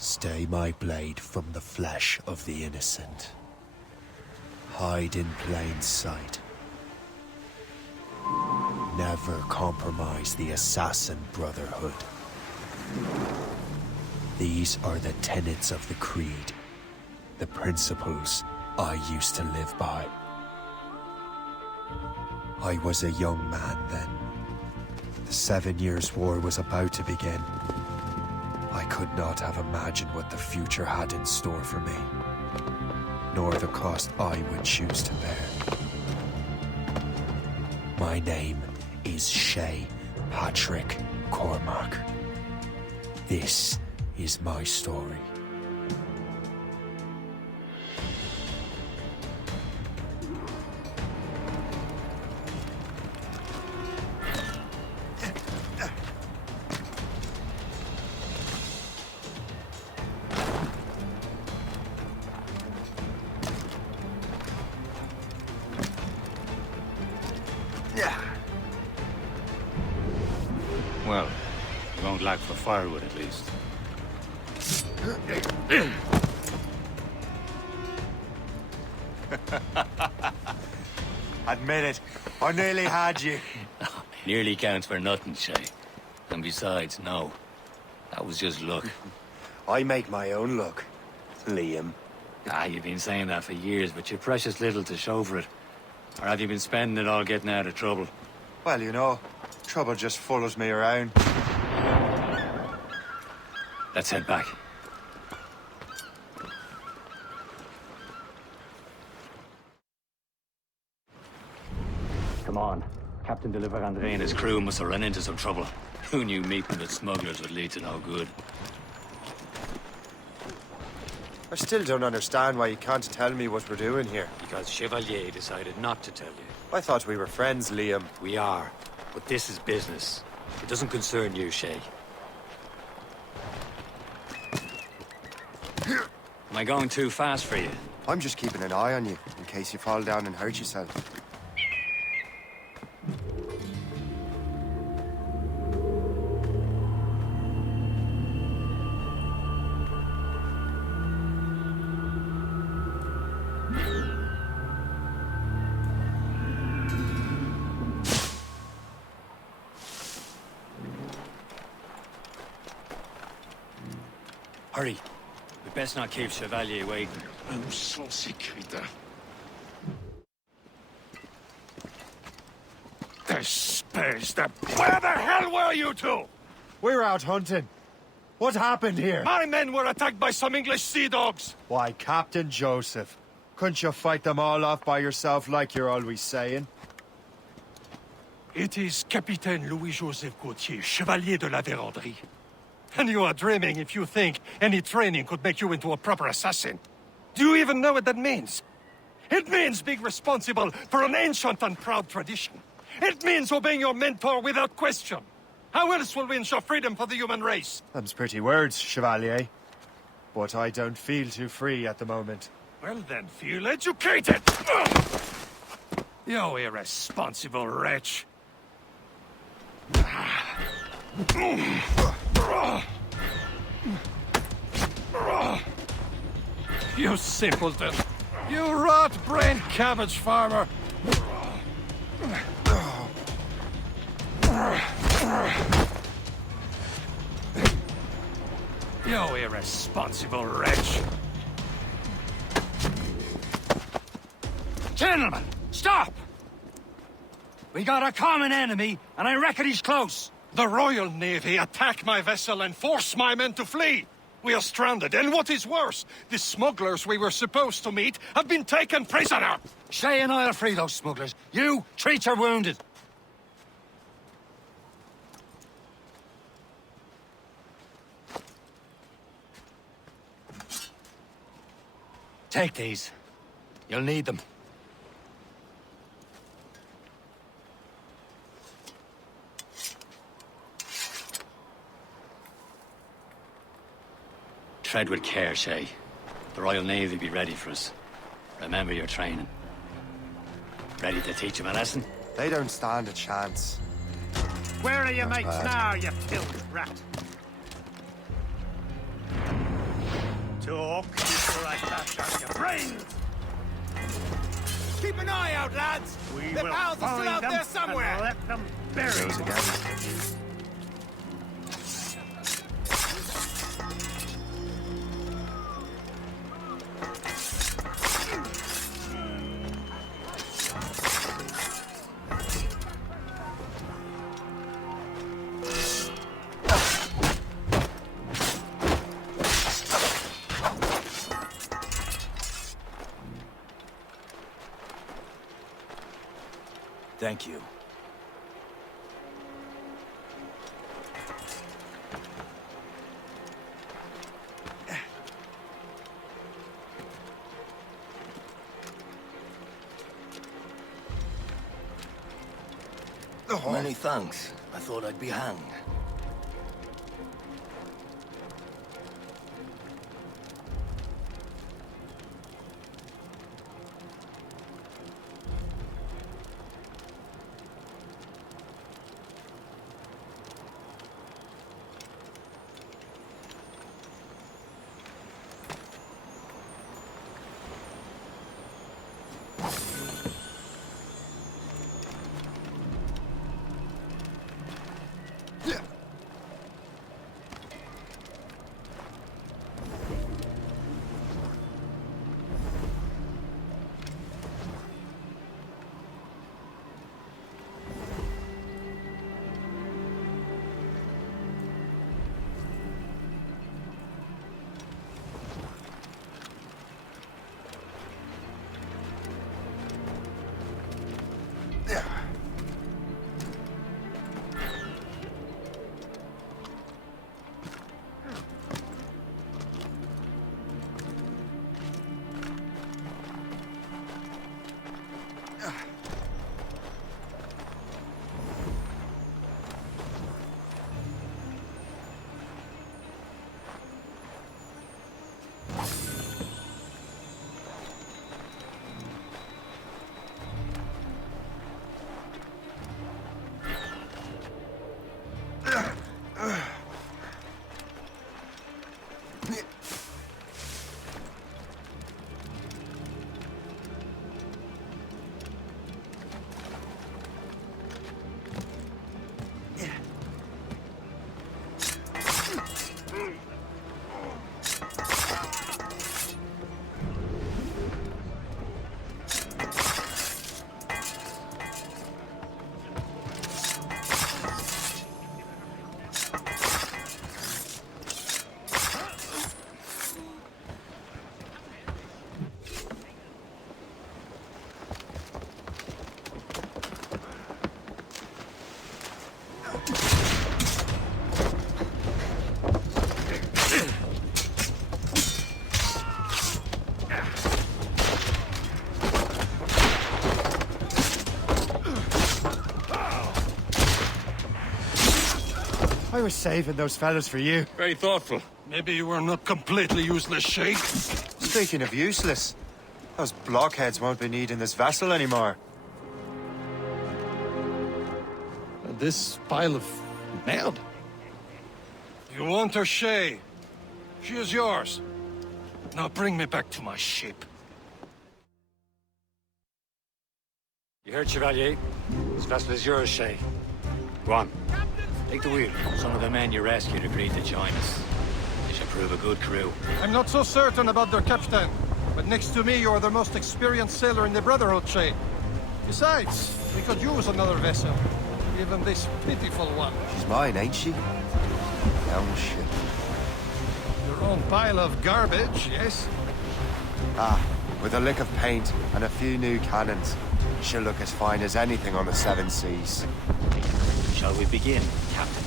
Stay my blade from the flesh of the innocent. Hide in plain sight. Never compromise the Assassin Brotherhood. These are the tenets of the Creed, the principles I used to live by. I was a young man then. The 7 Years' War was about to begin. I could not have imagined what the future had in store for me, nor the cost I would choose to bear. My name is Shay Patrick Cormac. This is my story. Well, you won't lack for firewood at least. Admit it, I nearly had you. Nearly counts for nothing, Shay. And besides, no. That was just luck. I make my own luck, Liam. You've been saying that for years, but you're precious little to show for it. Or have you been spending it all getting out of trouble? Well, you know, trouble just follows me around. Let's head back. Come on. Captain de André and his crew must have run into some trouble. Who knew meeting with smugglers would lead to no good? I still don't understand why you can't tell me what we're doing here. Because Chevalier decided not to tell you. I thought we were friends, Liam. We are, but this is business. It doesn't concern you, Shay. Am I going too fast for you? I'm just keeping an eye on you, in case you fall down and hurt yourself. Hurry. We best not keep Chevalier waiting. Où sont ces crétins? Where the hell were you two? We're out hunting. What happened here? My men were attacked by some English sea dogs. Why, Captain Joseph. Couldn't you fight them all off by yourself like you're always saying? It is Capitaine Louis-Joseph Gauthier, Chevalier de la Vérendrye. And you are dreaming if you think any training could make you into a proper assassin. Do you even know what that means? It means being responsible for an ancient and proud tradition. It means obeying your mentor without question. How else will we ensure freedom for the human race? Them's pretty words, Chevalier. But I don't feel too free at the moment. Well then, feel educated! You irresponsible wretch. You simpleton! You rot-brained cabbage farmer! You irresponsible wretch! Gentlemen, stop! We got a common enemy, and I reckon he's close. The Royal Navy attack my vessel and force my men to flee! We are stranded, and what is worse, the smugglers we were supposed to meet have been taken prisoner! Shay and I'll free those smugglers. You, treat your wounded. Take these. You'll need them. Tread with care, Shay. The Royal Navy be ready for us. Remember your training. Ready to teach them a lesson? They don't stand a chance. Where are your Not mates bad. now, you filthy rat? walk before I bash out your brains! Keep an eye out, lads! We Their will pals are find still out them there somewhere! and let them bury Goes them. again. Thank you. Many thanks. I thought I'd be hanged. I was saving those fellas for you. Very thoughtful. Maybe you were not completely useless, Shay. Speaking of useless, those blockheads won't be needing this vessel anymore. This pile of merd? You want her, Shay? She is yours. Now bring me back to my ship. You heard, Chevalier? This vessel is yours, Shay. Go on. Take the wheel. Some of the men you rescued agreed to join us. They should prove a good crew. I'm not so certain about their captain, but next to me you are the most experienced sailor in the Brotherhood, Shay. Besides, we could use another vessel. Even this pitiful one. She's mine, ain't she? Young ship. Your own pile of garbage, yes? Ah, with a lick of paint and a few new cannons, she'll look as fine as anything on the Seven Seas. Shall we begin, Captain?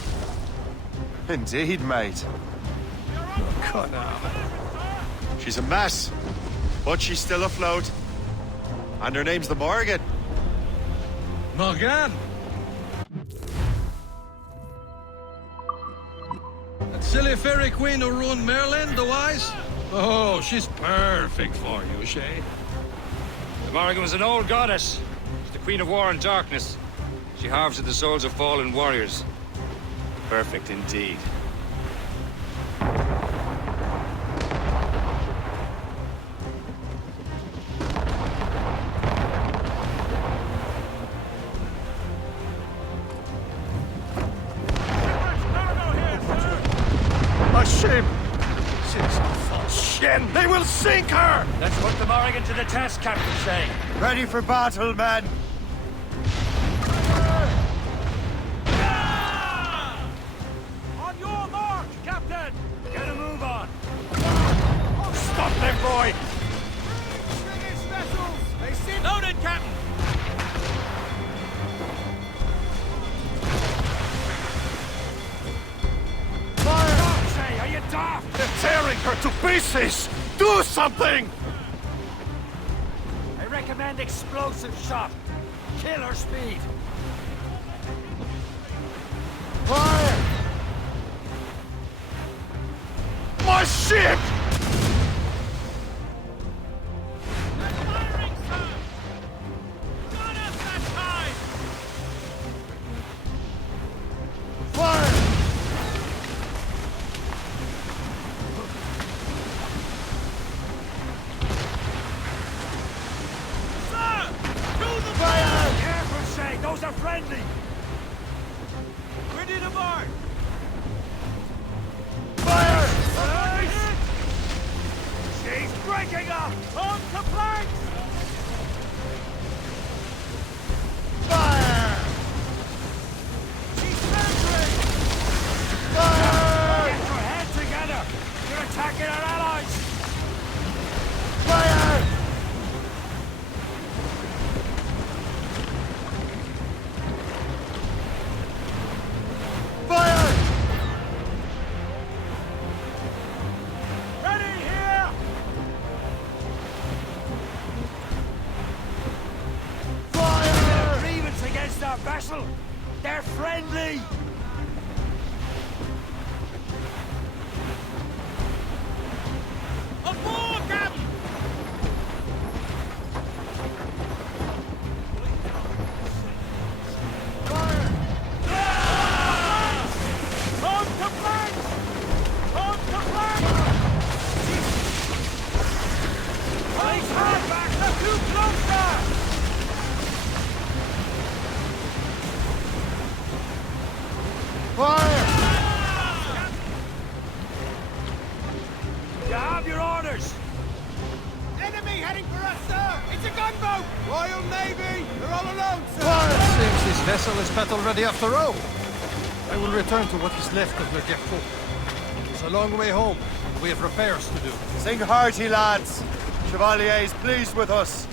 Indeed, mate. Come on. She's a mess, but she's still afloat. And her name's the Morgan. Morgan! That silly fairy queen who ruined Merlin, the wise? Oh, she's perfect for you, Shay. The Morrigan was an old goddess. She's the queen of war and darkness. She harvested the souls of fallen warriors. Perfect indeed. Sink her! Let's put the Morrigan to the test, Captain Shay. Ready for battle, men. On your mark, Captain! Get a move on. Stop them, boy! British vessels! They seem Loaded, Captain! Fire! Shay, are you daft? They're tearing her to pieces! Do something! I recommend explosive shot. Killer speed. Fire! My ship! Firing, sir! Not at that time! Fire! Sir! To the fire! Careful, Shay! Those are friendly! Ready to mark! Fire! She's breaking up! On to planks! Fire! She's centering! Fire! Get your head together! You're attacking our allies! Fire! Fire! Ready here! Fire! Grievance against our vessel! They're friendly! Aboard, Captain! On to planks! On to planks! Place hard back! They're too close there! Fire! You have your orders! enemy heading for us, sir! It's a gunboat! Royal Navy! They're all alone, sir! Fire! Seems this vessel is battle ready after all. I will return to what is left of Le Guerpot. It's a long way home. We have repairs to do. Sing hearty, lads! Chevalier is pleased with us.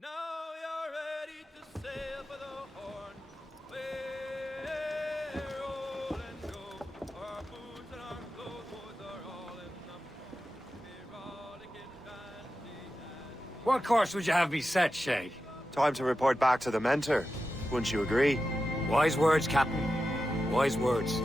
Now you're ready to sail for the Horn. We're rolling show. Our boots and our clothes are all in them. We're rollicking dandy and What course would you have me set, Shay? Time to report back to the mentor. Wouldn't you agree? Wise words, Captain. Wise words.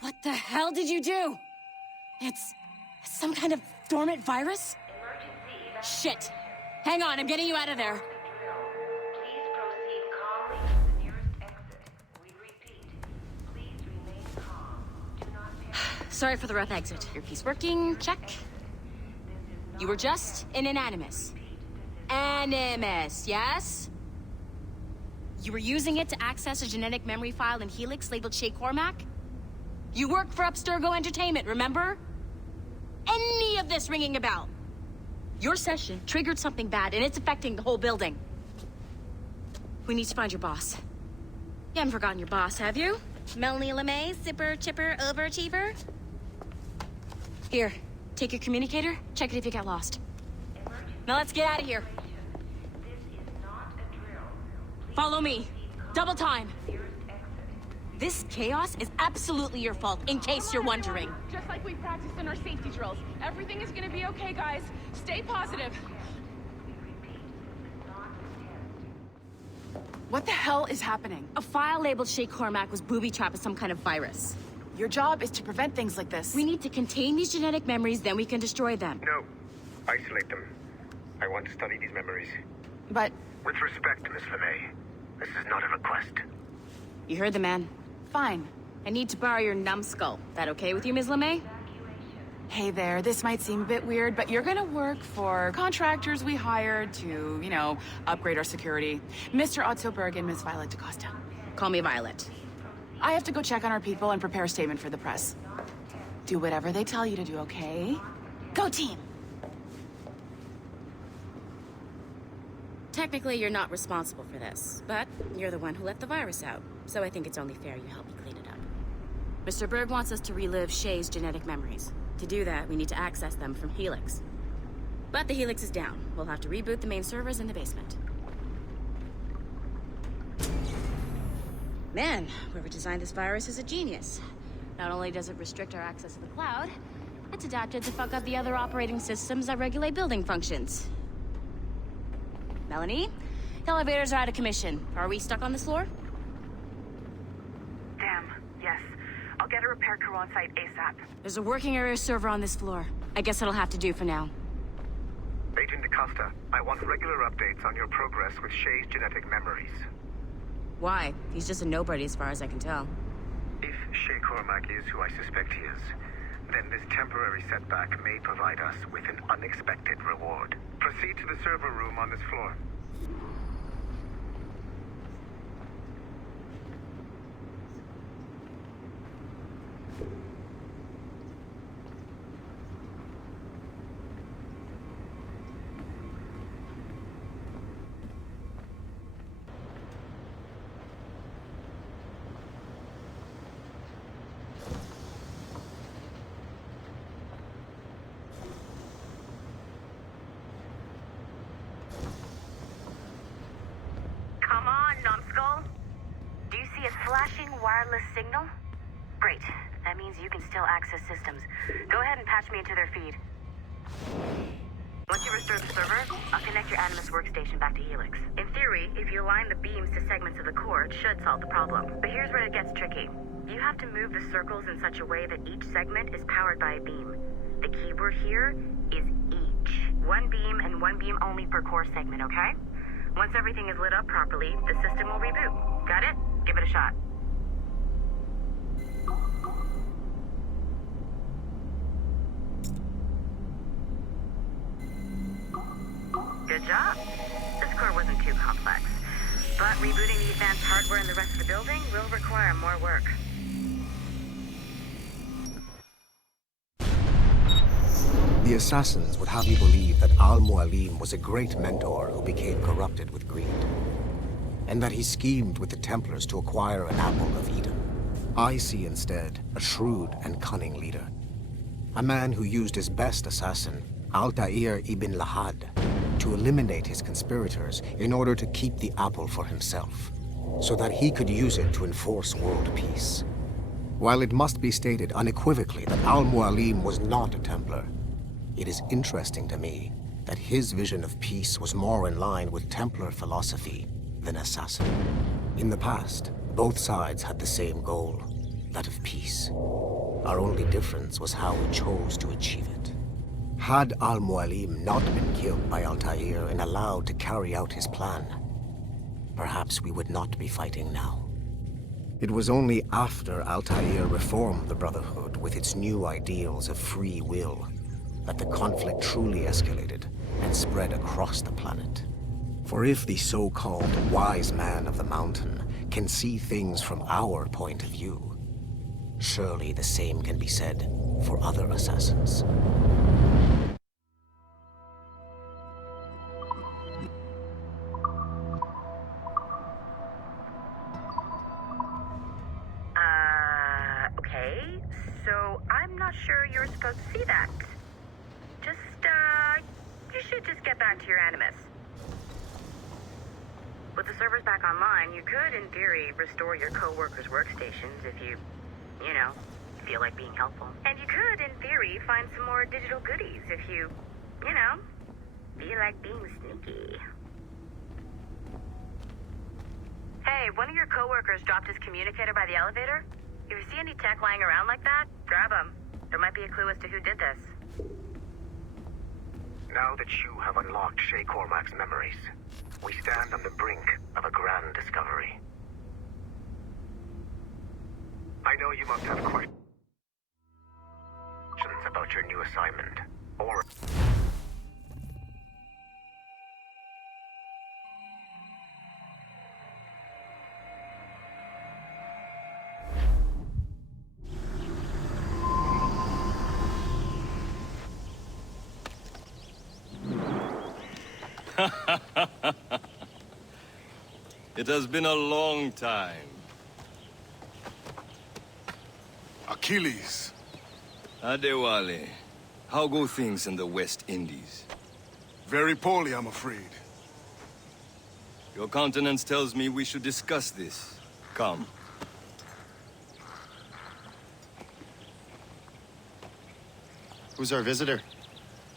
What the hell did you do? It's some kind of dormant virus? Shit. Hang on, I'm getting you out of there. Please proceed calmly to the nearest exit. We repeat, please remain calm. Do not panic. Sorry for the rough exit. Your piece working, check. You were just in an Animus. Animus, yes? You were using it to access a genetic memory file in Helix labeled Shay Cormac? You work for Abstergo Entertainment, remember? Any of this ringing a bell? Your session triggered something bad, and it's affecting the whole building. We need to find your boss. You haven't forgotten your boss, have you? Melanie LeMay, zipper, chipper, overachiever? Here, take your communicator, check it if you get lost. Now let's get out of here. This is not a drill. Please Follow me. Double time. nearest exit. This chaos is absolutely your fault, in case you're wondering. Just like we practiced in our safety drills. Everything is gonna be okay, guys. Stay positive. What the hell is happening? A file labeled Shay Cormac was booby-trapped with some kind of virus. Your job is to prevent things like this. We need to contain these genetic memories, then we can destroy them. No. Isolate them. I want to study these memories. But With respect, Miss LeMay, this is not a request. You heard the man. Fine. I need to borrow your numbskull. That okay with you, Ms. LeMay? Hey there, this might seem a bit weird, but you're gonna work for contractors we hired to, upgrade our security. Mr. Otto Berg and Miss Violet DaCosta. Call me Violet. I have to go check on our people and prepare a statement for the press. Do whatever they tell you to do, okay? Go team! Technically, you're not responsible for this, but you're the one who let the virus out, so I think it's only fair you help me clean it up. Mr. Berg wants us to relive Shay's genetic memories. To do that, we need to access them from Helix. But the Helix is down. We'll have to reboot the main servers in the basement. Man, whoever designed this virus is a genius. Not only does it restrict our access to the cloud, it's adapted to fuck up the other operating systems that regulate building functions. Melanie? The elevators are out of commission. Are we stuck on this floor? Damn, yes. I'll get a repair crew on site ASAP. There's a working area server on this floor. I guess it'll have to do for now. Agent DaCosta, I want regular updates on your progress with Shay's genetic memories. Why? He's just a nobody as far as I can tell. If Shay Cormac is who I suspect he is, then this temporary setback may provide us with an unexpected reward. Proceed to the server room on this floor. Come on, numbskull. Do you see a flashing wireless signal? Great. That means you can still access systems. Go ahead and patch me into their feed. Once you restore the server, I'll connect your Animus workstation back to Helix. In theory, if you align the beams to segments of the core, it should solve the problem. But here's where it gets tricky. You have to move the circles in such a way that each segment is powered by a beam. The keyword here is each. One beam and one beam only per core segment, okay? Once everything is lit up properly, the system will reboot. Got it? Give it a shot. Good job. This core wasn't too complex. But rebooting the advanced hardware in the rest of the building will require more work. The assassins would have you believe that Al-Mualim was a great mentor who became corrupted with greed, and that he schemed with the Templars to acquire an apple of Eden. I see instead a shrewd and cunning leader, a man who used his best assassin, Altair ibn Lahad, to eliminate his conspirators in order to keep the apple for himself, so that he could use it to enforce world peace. While it must be stated unequivocally that Al-Mualim was not a Templar, it is interesting to me that his vision of peace was more in line with Templar philosophy than assassin. In the past, both sides had the same goal, that of peace. Our only difference was how we chose to achieve it. Had Al-Mualim not been killed by Altair and allowed to carry out his plan, perhaps we would not be fighting now. It was only after Altair reformed the Brotherhood with its new ideals of free will that the conflict truly escalated and spread across the planet. For if the so-called wise man of the mountain can see things from our point of view, surely the same can be said for other assassins. Okay. So I'm not sure you're supposed to see that. You should just get back to your Animus. With the servers back online, you could, in theory, restore your co-workers' workstations if you feel like being helpful. And you could, in theory, find some more digital goodies if you feel like being sneaky. Hey, one of your co-workers dropped his communicator by the elevator. If you see any tech lying around like that, grab them. There might be a clue as to who did this. Now that you have unlocked Shay Cormac's memories, We stand on the brink of a grand discovery. I know you must have questions about your new assignment, or... It has been a long time. Achilles. Adewale, how go things in the West Indies? Very poorly, I'm afraid. Your countenance tells me we should discuss this. Come. Who's our visitor?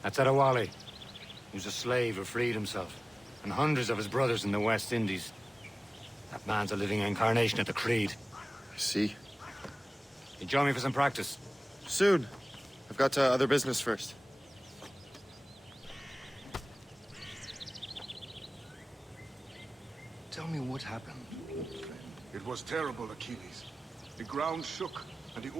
That's Adewale. He was a slave who freed himself, and hundreds of his brothers in the West Indies. That man's a living incarnation of the Creed. I see. You join me for some practice? Soon. I've got other business first. Tell me what happened, old friend. It was terrible, Achilles. The ground shook, and the